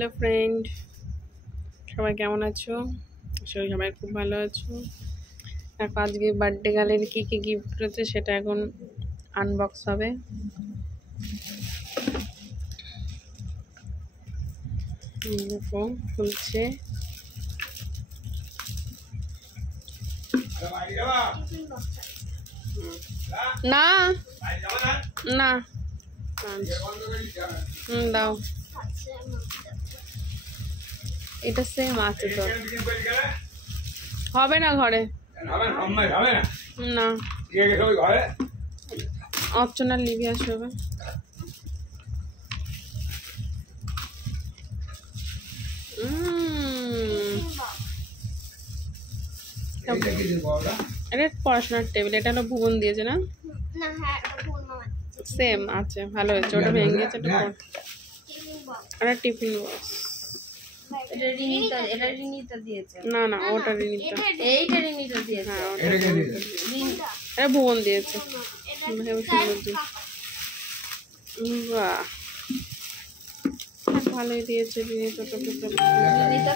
Hello friend, সবাই কেমন আছো? সবাই খুব ভালো আছো। আর আজকে বার্থডে গার্লের কী কী গিফট রয়েছে সেটা এখন আনবক্স হবে। দেখো খুলছে। না না দাও, এটা সেম আছে তো, হবে না ঘরে না। অপশনাল লিভি আসবে। এটা পড়াশোনার টেবিল, এটা হলো ভুবন দিয়েছে না? সেম আছে, ভালো হয়েছে। ওটা ভেঙে গেছে, এটা টিফিন বক্স। না না, ওটা রিনিতা, এটা ভুবন দিয়েছে। বাহ, ভালোই দিয়েছে রিনিতা।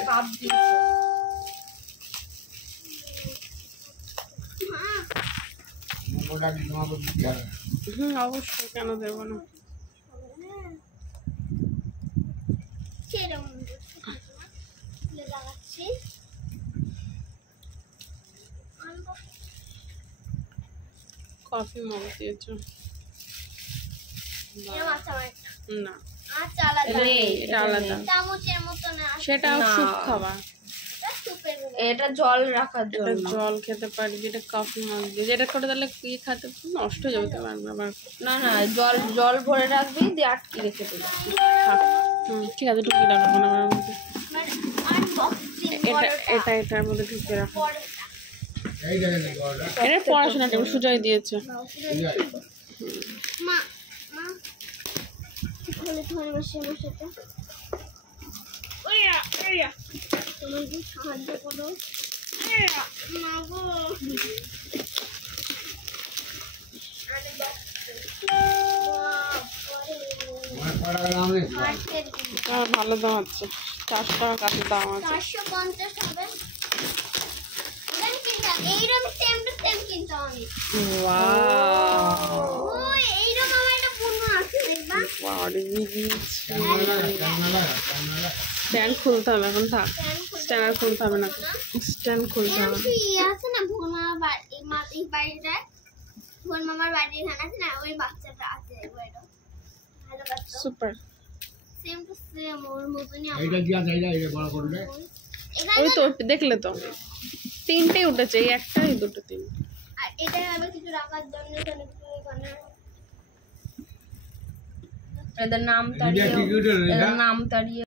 কাপ দিয়েছে। অবশ্যই, কেন দেবো না। কফি মগ দিয়েছ না, এটা আলাদা, সেটা স্যুপ খাবার, এটা জল রাখার জন্য, জল খেতে পারি। যেটা কফি মগ দিয়ে, যেটা করে তাহলে কি খেতে নষ্ট হয়ে যেতে পারবে আবার। না না, জল জল ভরে রাখবি, দিয়ে আটকে রেখে দেবো। ঠিক আছে, ঢুকিয়ে রাখবো না আমার মধ্যে। এটা এটার মধ্যে ঢুকিয়ে রাখো। এটা পড়াশোনা টেবিল সুজয় দিয়েছে। ভালো দাম আছে, 400 টাকা কাছে দাম আছে। স্ট্যান্ড খুলতে হবে এখন, থাক। স্ট্যান্ড আর খুলতে হবে না, স্ট্যান্ড খুলতে হবে। সুপার, ওই তো দেখলে তো, তিনটেই উঠেছে, এই একটা এই দুটো তিন। এদের নাম তাড়িয়ে